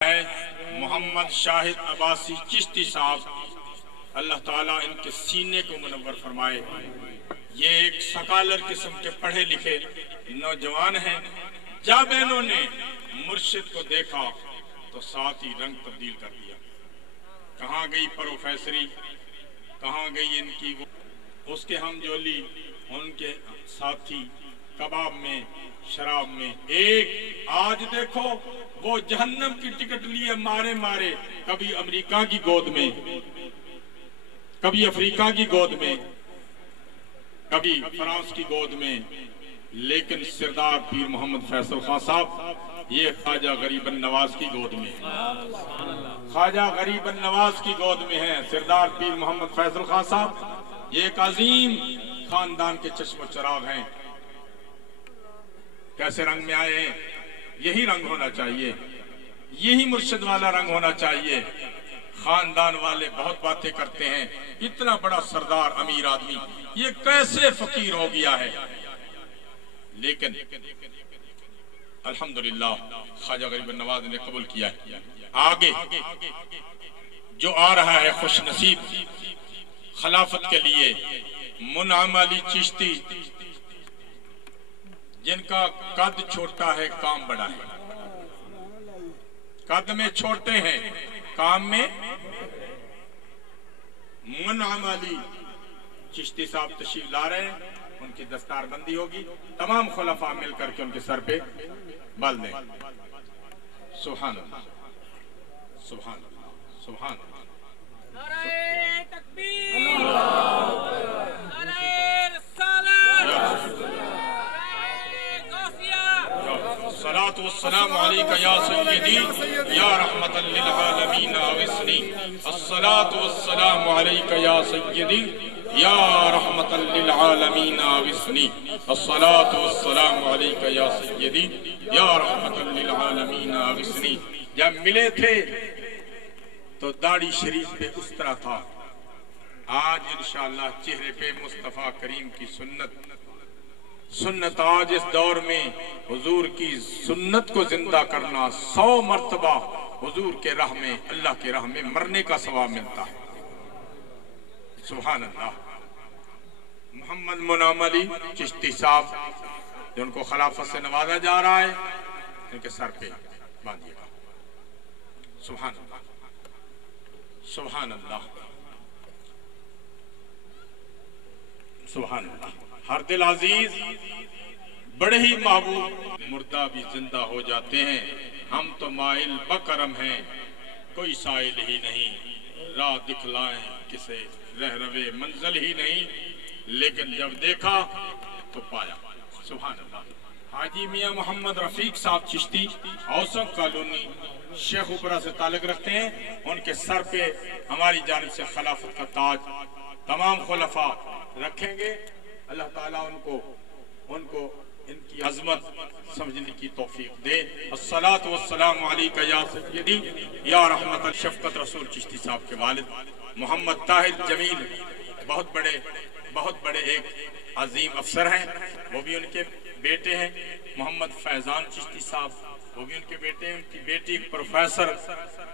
محمد شاہد عباسی چشتی صاحب اللہ تعالیٰ ان کے سینے کو منور فرمائے۔ یہ ایک سکالر قسم کے پڑھے لکھے نوجوان ہیں۔ جب انہوں نے مرشد کو دیکھا تو ساتھ ہی رنگ تبدیل کر دیا۔ کہاں گئی پروفیسری، کہاں گئی ان کی اس کے ہم جولی، ان کے ساتھی کباب میں، شراب میں۔ ایک آج دیکھو وہ جہنم کی ٹکٹ لیے مارے مارے، کبھی امریکہ کی گود میں، کبھی افریقہ کی گود میں، کبھی فرانس کی گود میں، لیکن سردار پیر محمد فیصل خان صاحب یہ خواجہ غریب النواز کی گود میں ہے۔ خواجہ غریب النواز کی گود میں ہے سردار پیر محمد فیصل خان صاحب۔ یہ ایک عظیم خاندان کے چشم و چراغ ہیں۔ کیسے رنگ میں آئے ہیں؟ یہی رنگ ہونا چاہیے، یہی مرشد والا رنگ ہونا چاہیے۔ خاندان والے بہت باتیں کرتے ہیں، اتنا بڑا سردار امیر آدمی یہ کیسے فقیر ہو گیا ہے، لیکن الحمدللہ خواجہ غریب النواز نے قبول کیا ہے۔ آگے جو آ رہا ہے خوش نصیب خلافت کے لیے، منعم علی چشتی، جن کا قد چھوٹا ہے کام بڑا ہے۔ قد میں چھوٹے ہیں، کام میں۔ منعم علی چشتی صاحب تشریف لا رہے ہیں، ان کی دستار بندی ہوگی، تمام خلفاء مل کر کے ان کے سر پہ بل دیں۔ سبحان اللہ، سبحان اللہ، سبحان اللہ۔ نعرہ تکبیر، نعرہ رسالت، الصلاة والسلام علیکہ یا سیدی یا رحمت للعالمین اغثنی۔ الصلاة والسلام علیکہ یا سیدی یا رحمت للعالمین اغثنی۔ الصلاة والسلام علیکہ یا سیدی یا رحمت للعالمین اغثنی۔ جب ملے تھے تو داڑھی شریف پہ اس طرح تھا، آج انشاءاللہ چہرے پہ مصطفیٰ کریم کی سنت آج اس دور میں حضور کی سنت کو زندہ کرنا، 100 مرتبہ حضور کے راہ میں، اللہ کے راہ میں مرنے کا ثواب ملتا ہے۔ سبحان اللہ۔ محمد منعم علی چشتی صاحب جن کو خلافت سے نوازا جا رہا ہے، ان کے سر پہ باندھیے گا۔ سبحان اللہ، سبحان اللہ، سبحان اللہ۔ ہر دل عزیز بڑے ہی محبوب، مردہ بھی زندہ ہو جاتے ہیں، ہم تو مائل بکرم ہیں، کوئی سائل ہی نہیں، راہ دکھلائیں کسے رہروے منزل ہی نہیں، لیکن جب دیکھا تو پایا۔ سبحان اللہ۔ حاجی میاں محمد رفیق صاحب چشتی اوسط کالونی شیخ اوپرا سے تعلق رکھتے ہیں، ان کے سر پہ ہماری جانب سے خلافت کا تاج تمام خلفاء رکھیں گے۔ اللہ تعالیٰ ان کو ان کی عظمت سمجھنے کی توفیق دے۔ الصلاة والسلام علیکہ یا سیدی یا رحمت شفقت رسول چشتی صاحب کے والد محمد طاہر جمیل بہت بڑے ایک عظیم افسر ہیں، وہ بھی ان کے بیٹے ہیں۔ محمد فیضان چشتی صاحب وہ بھی ان کے بیٹے ہیں، ان کی بیٹی پروفیسر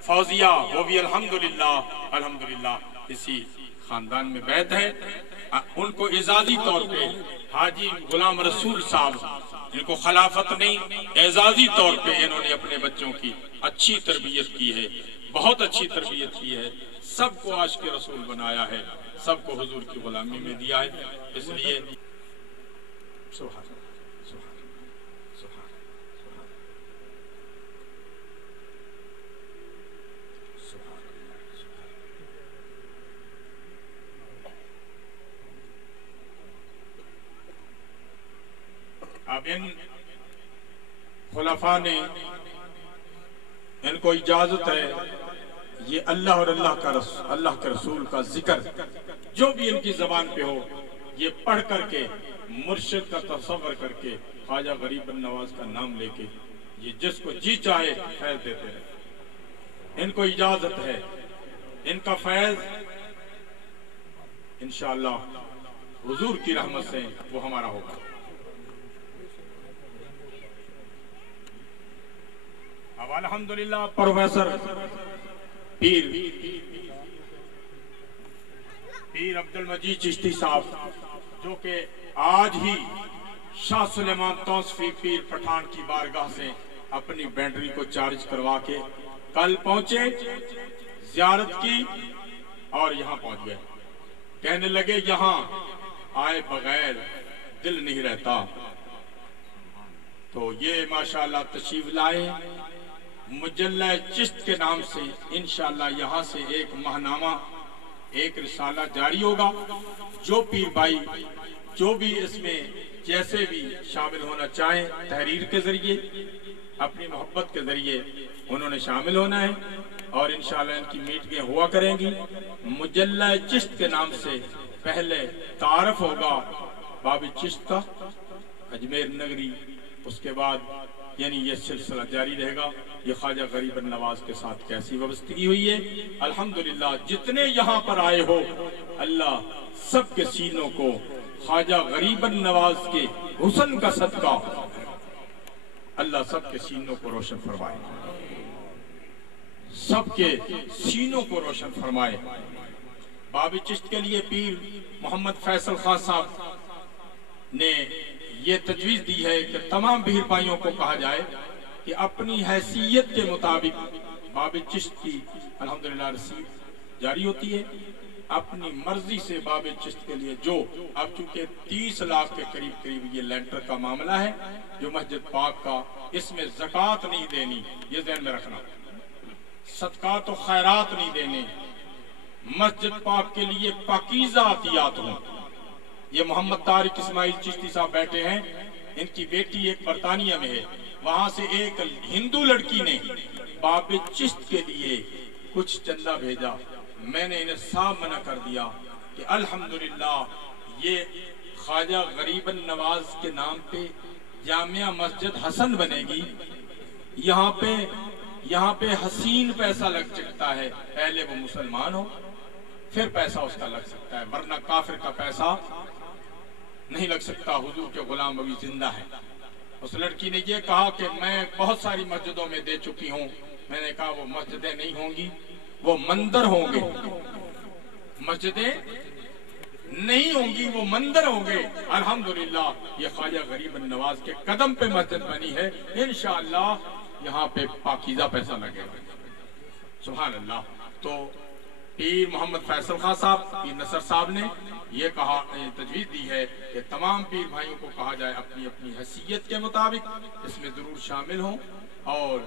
فوزیہ وہ بھی الحمدللہ اسی خاندان میں بیعت ہے۔ ان کو اعزازی طور پہ حاجی غلام رسول صاحب جن کو خلافت نہیں، اعزازی طور پہ انہوں نے اپنے بچوں کی اچھی تربیت کی ہے، بہت اچھی تربیت کی ہے، سب کو عاشق رسول بنایا ہے، سب کو حضور کی غلامی میں دیا ہے۔ اس لیے سبحان اب ان خلفاء نے ان کو اجازت ہے یہ اللہ اور اللہ کے رسول کا ذکر جو بھی ان کی زبان پہ ہو یہ پڑھ کر کے مرشد کا تصور کر کے خواجہ غریب النواز کا نام لے کے یہ جس کو جی چاہے فیض دیتے رہے۔ ان کو اجازت ہے، ان کا فیض انشاءاللہ حضور کی رحمت سے وہ ہمارا ہوگا۔ اب الحمدللہ پروفیسر پیر عبد المجید چشتی صاحب جو کہ آج ہی شاہ سلیمان توصفی پیر پٹھان کی بارگاہ سے اپنی بیٹری کو چارج کروا کے کل پہنچے، زیارت کی اور یہاں پہنچ گئے. کہنے لگے یہاں آئے بغیر دل نہیں رہتا. تو یہ ماشاءاللہ تشریف لائے. مجلہ چشت کے نام سے انشاءاللہ یہاں سے ایک ماہنامہ، ایک رسالہ جاری ہوگا. جو پیر بھائی جو بھی اس میں جیسے بھی شامل ہونا چاہیں، تحریر کے ذریعے، اپنی محبت کے ذریعے انہوں نے شامل ہونا ہے اور انشاءاللہ ان کی میٹنگیں ہوا کریں گی. مجلہ چشت کے نام سے پہلے تعارف ہوگا باب چشت کا اجمیر نگری، اس کے بعد یعنی یہ سلسلہ جاری رہے گا. یہ خواجہ غریب النواز کے ساتھ کیسی وابستگی ہوئی ہے. الحمدللہ جتنے یہاں پر آئے ہو اللہ سب کے سینوں کو خواجہ غریب النواز کے حسن کا صدقہ اللہ سب کے سینوں کو روشن فرمائے، سب کے سینوں کو روشن فرمائے. باب چشت کے لیے پیر محمد فیصل خان صاحب نے یہ تجویز دی ہے کہ تمام پیر بھائیوں کو کہا جائے کہ اپنی حیثیت کے مطابق باب چشت کی الحمدللہ رسید جاری ہوتی ہے. اپنی مرضی سے باب چشت کے لیے جو اب چونکہ 30 لاکھ کے قریب یہ لینٹر کا معاملہ ہے جو مسجد پاک کا، اس میں زکوٰۃ نہیں دینی، یہ ذہن میں رکھنا. صدقات و خیرات نہیں دینے، مسجد پاک کے لیے پاکیزہ عطیات ہوں. یہ محمد طارق اسماعیل چشتی صاحب بیٹھے ہیں، ان کی بیٹی ایک برطانیہ میں ہے، وہاں سے ایک ہندو لڑکی نے باب چشت کے لیے کچھ چندہ بھیجا. میں نے انہیں صاف منع کر دیا کہ الحمدللہ یہ خواجہ غریب النواز کے نام پہ جامعہ مسجد حسن بنے گی. یہاں پہ حسین پیسہ لگ سکتا ہے، پہلے وہ مسلمان ہو پھر پیسہ اس کا لگ سکتا ہے، ورنہ کافر کا پیسہ نہیں لگ سکتا. حضور کے غلام ابھی زندہ ہے. اس لڑکی نے یہ کہا کہ میں بہت ساری مسجدوں میں دے چکی ہوں. میں نے کہا وہ مسجدیں نہیں ہوں گی، وہ مندر ہوں گے. مسجدیں نہیں ہوں گی، وہ مندر ہوں گے. الحمدللہ یہ خواجہ غریب النواز کے قدم پہ مسجد بنی ہے. انشاءاللہ یہاں پہ پاکیزہ پیسہ لگے گا. سبحان اللہ. تو پیر محمد فیصل خان صاحب، پیر نصر صاحب نے یہ کہا، تجویز دی ہے کہ تمام پیر بھائیوں کو کہا جائے اپنی اپنی حیثیت کے مطابق اس میں ضرور شامل ہوں. اور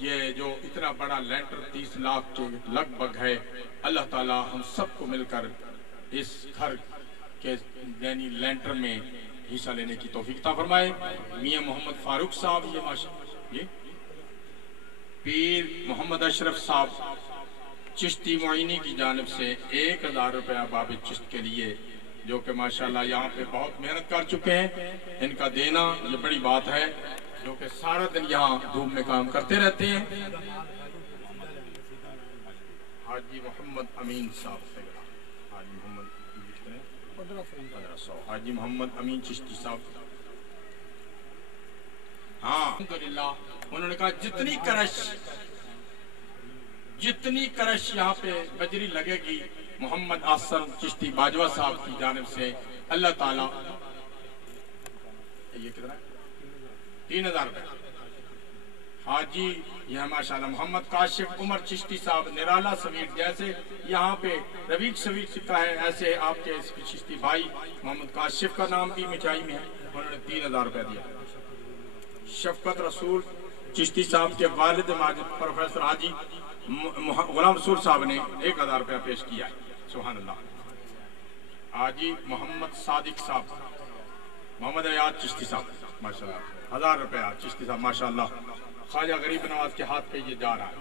یہ جو اتنا بڑا لینٹر 30 لاکھ کے لگ بھگ ہے، اللہ تعالی ہم سب کو مل کر اس گھر کے یعنی لینٹر میں حصہ لینے کی توفیق عطا فرمائے. میاں محمد فاروق صاحب، یہ پیر محمد اشرف صاحب چشتی معینی کی جانب سے 1000 روپیہ باب چشت کے لیے، جو کہ ماشاءاللہ یہاں پہ بہت محنت کر چکے ہیں. ان کا دینا یہ بڑی بات ہے، جو کہ سارا دن یہاں دھوپ میں کام کرتے رہتے ہیں. حاجی محمد امین صاحب، حاجی محمد امین چشتی صاحب، ہاں الحمدللہ انہوں نے کہا جتنی کرش یہاں پہ بجری لگے گی محمد آسم چشتی باجوہ صاحب کی جانب سے اللہ تعالیٰ، یہ کتنا ہے 3000 روپے. حاجی یہ ماشاءاللہ محمد کاشف عمر چشتی صاحب نرالا سویٹ، جیسے یہاں پہ رویج سویٹ سکھا ہے ایسے آپ کے چشتی بھائی محمد کاشف کا نام بھی مٹھائی میں ہے، انہوں نے 3000 روپے دیا. شفقت رسول چشتی صاحب کے والد ماجد پروفیسر حاجی غلام رسول صاحب نے 1000 روپیہ پیش کیا ہے. سبحان اللہ. حاجی محمد صادق صاحب، محمد ریاض چشتی صاحب ماشاءاللہ 1000 روپیہ چشتی صاحب ماشاءاللہ. خواجہ غریب نواز کے ہاتھ پہ یہ جا رہا ہے.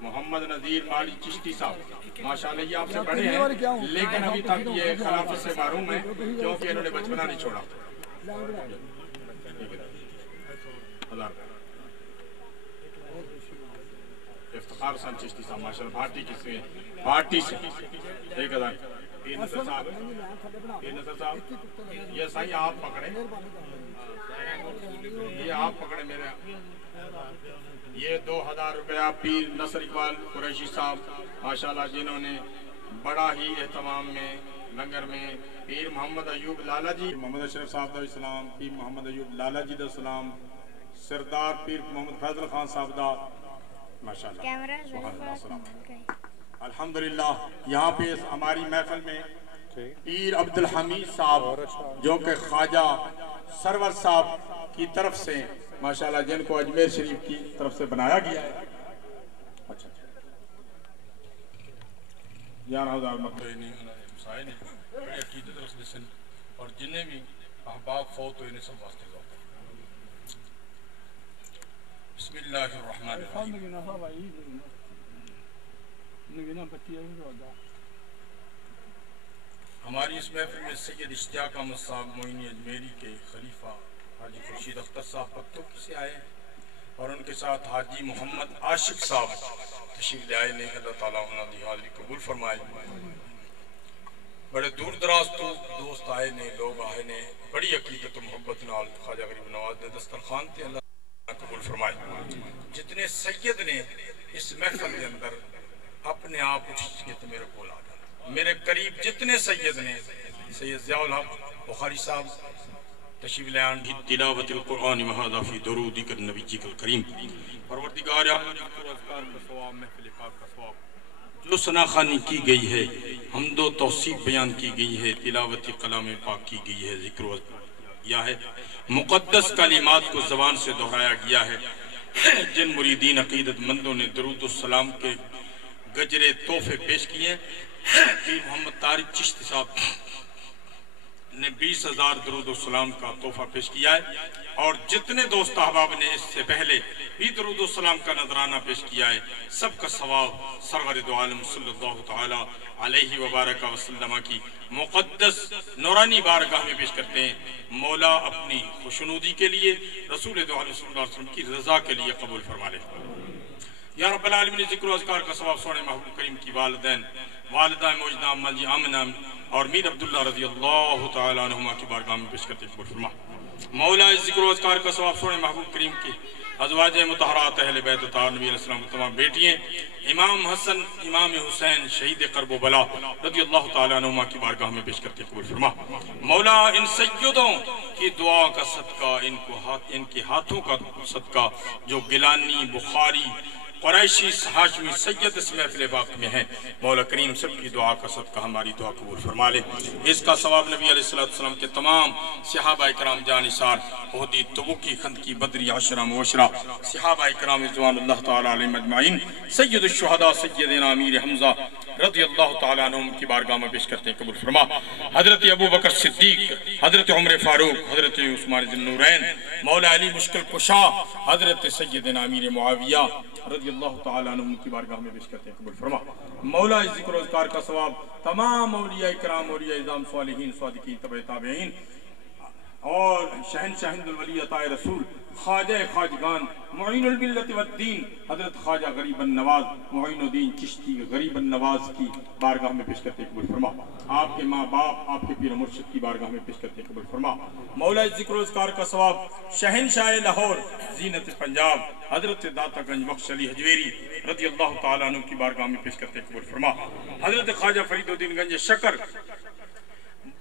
محمد نذیر مالی چشتی صاحب ماشاءاللہ یہ آپ سے بڑے ہیں لیکن ابھی تک یہ خلافت سے محروم ہیں کیونکہ انہوں نے بچپنا نہیں چھوڑا. افتخار حسین چشتی صاحب ماشاءاللہ بھارتی سے 1000. پیر نصر صاحب یہ صحیح آپ پکڑیں، یہ آپ پکڑیں میرے یہ 2000 روپیہ پیر نصر اقبال قریشی صاحب ماشاءاللہ جنہوں نے بڑا ہی اہتمام میں لنگر میں پیر محمد ایوب لالا جی محمد اشرف صاحب دا اسلام پیر محمد ایوب لالا جی دا اسلام سردار پیر محمد فیضل خان صاحب دا ماشاءاللہ سبحان اللہ السلام الحمدللہ یہاں پہ ہماری محفل میں پیر عبدالحمید صاحب جو کہ خواجہ سرور صاحب کی طرف سے ماشاءاللہ جن کو اجمیر شریف کی طرف سے بنایا گیا ہے اچھا 11,000 مطلب مسائل نے بڑے عقیدت رسل سن اور جنہیں بھی احباب فوت ہوئے انہیں سب واسطے ہوتا ہے بسم اللہ الرحمن الرحیم ہماری اس محفل میں سید اشتیاق احمد صاحب معینی اجمیری کے خلیفہ حاجی خورشید اختر صاحب پتوکی سے آئے اور ان کے ساتھ حاجی محمد عاشق صاحب تشریف لے آئے نے اللہ تعالیٰ انہوں نے حاضری قبول فرمائے بڑے دور دراز تو دوست آئے نے لوگ آئے نے بڑی عقیدت و محبت نال خواجہ غریب نواز نے دسترخوان تے اللہ قبول فرمائے جتنے سید نے اس محفل کے اندر اپنے آپ اٹھ کے تو میرے کول آ گئے میرے قریب جتنے سید نے سید ضیاء الحق بخاری صاحب تشریف لے آئے تلاوت القرآن وہذا فی درودک النبیک الکریم پروردگار اذکار کا ثواب محفل پاک کا ثواب جو ثناخوانی کی گئی ہے حمد و توصیف بیان کی گئی ہے تلاوت کلام پاک کی گئی ہے ذکر و کیا ہے مقدس کلمات کو زبان سے دہرایا گیا ہے جن مریدین عقیدت مندوں نے درود السلام کے گجرے تحفے پیش کیے پیر محمد طارق چشتی صاحب نے 20,000 درود السلام کا تحفہ پیش کیا ہے اور جتنے دوست احباب نے اس سے پہلے بھی درود السلام کا نذرانہ پیش کیا ہے سب کا ثواب سرور دو عالم صلی اللہ تعالی علیہ وبارک وسلم کی مقدس نورانی بارگاہ میں پیش کرتے ہیں مولا اپنی خوشنودی کے لیے رسول دو عالم صلی اللہ علیہ وسلم کی رضا کے لیے قبول فرما لے یا رب العالمین ذکر و اذکار کا ثواب سونے محبوب کریم کی والدین والدہ موجدہ امال جی آمنہ اور میر عبداللہ رضی اللہ تعالیٰ عنہما کی بارگاہ میں پیش کرتے قبول فرما مولا ذکر و اذکار کا ثواب سونے محبوب کریم کی ازواج مطہرات اہل بیت اطہار نبی علیہ السلام تمام بیٹیاں امام حسن امام حسین شہید کرب و بلا رضی اللہ تعالیٰ عنہما کی بارگاہ میں پیش کرتے قبول فرما مولا ان سیدوں کی دعا کا صدقہ ان کے ہاتھوں کا صدقہ جو گیلانی بخاری قریشی ہاشمی سید اس محفل پاک میں ہیں مولا کریم سب کی دعا کا صدقہ ہماری دعا قبول فرما لے اس کا ثواب نبی علیہ السلام کے تمام صحابہ کرام جانثار احدی تبوکی خندقی بدری عشرہ مبشرہ صحابہ کرام رضوان اللہ تعالی علیہم اجمعین سید الشہداء سیدنا امیر حمزہ رضی اللہ تعالیٰ عنہم کی بارگاہ میں پیش کرتے ہیں قبول فرما حضرت ابو بکر صدیق حضرت عمر فاروق حضرت عثمان ذی النورین مولا علی مشکل کشا حضرت سیدنا امیر معاویہ رضی اللہ تعالیٰ عنہم کی بارگاہ میں پیش کرتے ہیں قبول فرما مولا ذکر و اذکار کا ثواب تمام اولیاء کرام اولیاء اعظام صالحین صادقین تبع تابعین اور شہنشاہ ہند الولی عطا رسول خواجہ خواجگان معین الملت والدین حضرت خواجہ غریب النواز معین الدین چشتی غریب النواز کی بارگاہ میں پیش کرتے قبول فرما آپ کے ماں باپ آپ کے پیر مرشد کی بارگاہ میں پیش کرتے قبول فرما مولا ذکر و اذکار کا ثواب شہنشاہ لاہور زینت پنجاب حضرت داتا گنج بخش علی حجویری رضی اللہ تعالیٰ عنہ کی بارگاہ میں پیش کرتے قبول فرما حضرت خواجہ فرید الدین گنج شکر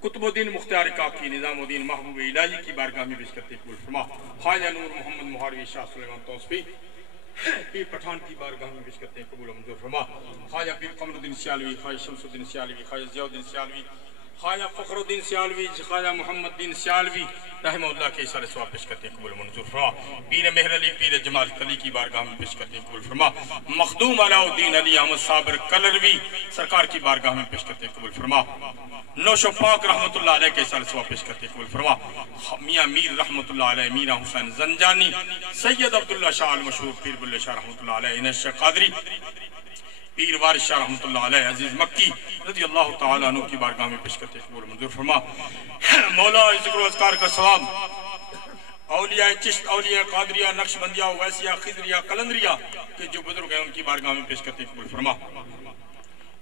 قطب الدین مختار کاکی نظام الدین محبوب الہی کی بارگاہ میں پیش کرتے قبول فرما خواجہ نور محمد مہاروی شاہ سلیمان توسفی پیر پٹھان کی بارگاہ میں پیش کرتے ہیں قبول منظور فرما خواجہ پیر قمر الدین سیالوی خواجہ شمس الدین سیالوی خواجہ ضیاء الدین سیالوی خواجہ فخر الدین سیالوی خواجہ محمد الدین سیالوی رحمہ اللہ کے اشارے ثواب پیش کرتے ہیں قبول منظور فرما پیر مہر علی پیر جمال علی کی بارگاہ میں پیش کرتے ہیں قبول فرما مخدوم علاء الدین علی احمد صابر کلروی سرکار کی بارگاہ میں پیش کرتے ہیں قبول فرما نوش و پاک رحمت اللہ علیہ کے اشارے ثواب پیش کرتے ہیں قبول فرما میاں میر رحمت اللہ علیہ میرا حسین زنجانی سید عبداللہ شاہ المشہور پیر بلے شاہ رحمت اللہ علیہ انس شاہ قادری پیر وارث شاہ رحمت اللہ علیہ عزیز مکی رضی اللہ تعالیٰ عنہ کی بارگاہ میں پیش کرتے قبول منظور فرما مولا ذکر و اذکار کا ثواب اولیاء چشت اولیاء قادریہ نقشبندیہ ویسیہ خضریہ قلندریہ کے جو بزرگ ہیں ان کی بارگاہ میں پیش کرتے قبول فرما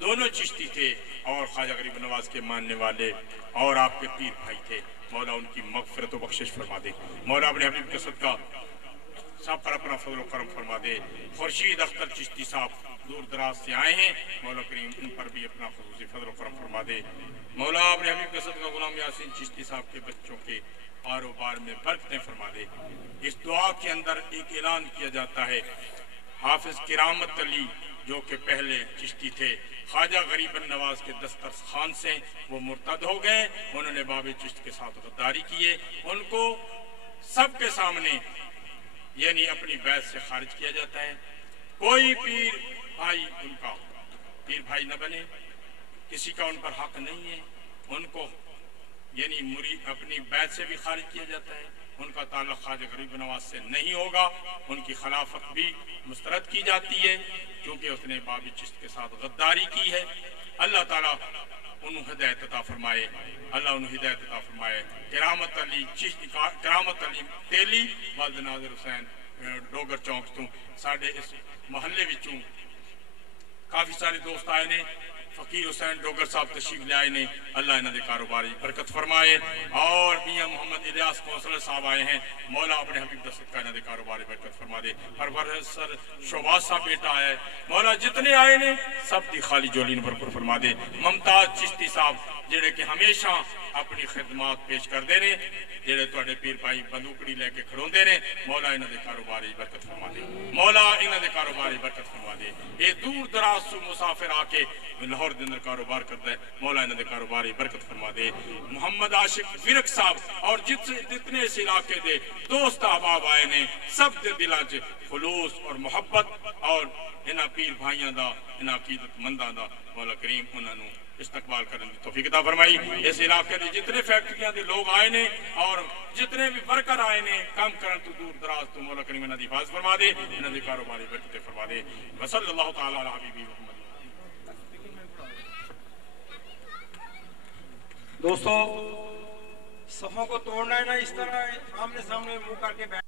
دونوں چشتی تھے اور خواجہ غریب نواز کے ماننے والے اور آپ کے پیر بھائی تھے. مولا ان کی مغفرت و بخشش فرما دے. مولا اپنے حبیب کے صدقہ سب پر اپنا فضل و کرم فرما دے. خورشید اختر چشتی صاحب دور دراز سے آئے ہیں, مولا کریم ان پر بھی اپنا خصوصی فضل و کرم فرما دے. مولا اپنے حبیب کے صدقہ غلام یاسین چشتی صاحب کے بچوں کے کاروبار میں برکتیں فرما دے. اس دعا کے اندر ایک اعلان کیا جاتا ہے, حافظ کرامت علی جو کہ پہلے چشتی تھے, خواجہ غریب نواز کے دسترخوان سے وہ مرتد ہو گئے. انہوں نے باب چشت کے ساتھ غداری کیے. ان کو سب کے سامنے یعنی اپنی بیعت سے خارج کیا جاتا ہے. کوئی پیر بھائی ان کا پیر بھائی نہ بنے, کسی کا ان پر حق نہیں ہے. ان کو یعنی مرید اپنی بیعت سے بھی خارج کیا جاتا ہے. ان کا تعلق خواجہ غریب نواز سے نہیں ہوگا. ان کی خلافت بھی مسترد کی جاتی ہے کیونکہ اس نے باب چشت کے ساتھ غداری کی ہے. اللہ تعالیٰ انہوں ہدایت عطا فرمائے. اللہ انہوں ہدایت عطا فرمائے. کرامت علی تیلی والد ناظر حسین ڈوگر چوک تو ساڑھے اس محلے وچوں کافی سارے دوست آئے نے. فقیر حسین ڈوگر صاحب تشریف لے آئے نے. اللہ انہوں نے کاروباری برکت فرمائے. اور میاں محمد الیاس کونسلر صاحب آئے ہیں. مولا اپنے حبیب کا صدقہ انہوں نے کاروباری برکت فرما دے. پروفیسر شہباز صاحب بیٹا آئے. مولا جتنے آئے نے سب دی خالی جولین برکت فرما دے. ممتاز چشتی صاحب جڑے کہ ہمیشہ اپنی خدمات پیش کردے نے, جڑے تواڈے پیر بھائی بندوقڑی لے کے کھڑوندے نے, مولا انہوں نے کاروباری برکت فرما دے. مولا انہوں نے کاروباری برکت فرما دے. یہ دور دراز سے مسافر آ کے لاہور دے اندر کاروبار کرتا ہے. مولا انہوں نے کاروباری برکت فرما دے. محمد عاشق ورک صاحب اور جتنے اس علاقے دے دوست احباب آئے نے, سب دے دلاں چ خلوص اور محبت اور انہاں پیر بھائیاں دا انہاں عقیدت منداں دا مولا کریم انہاں نو استقبال کرنے کی توفیق عطا فرمائی. اس علاقے دے جتنے فیکٹریاں دے لوگ آئے نے اور جتنے بھی ورکر آئے نے کام کرن تو دور دراز تو مولا کریم انہاں دی حفاظت فرما دے, انہاں دی کاروباری برکت فرما دے. وصلی اللہ تعالی علی حبیبی محمد. دوستو صفوں کو توڑنا ہے نا, اس طرح آمنے سامنے منہ کر کے بیٹھ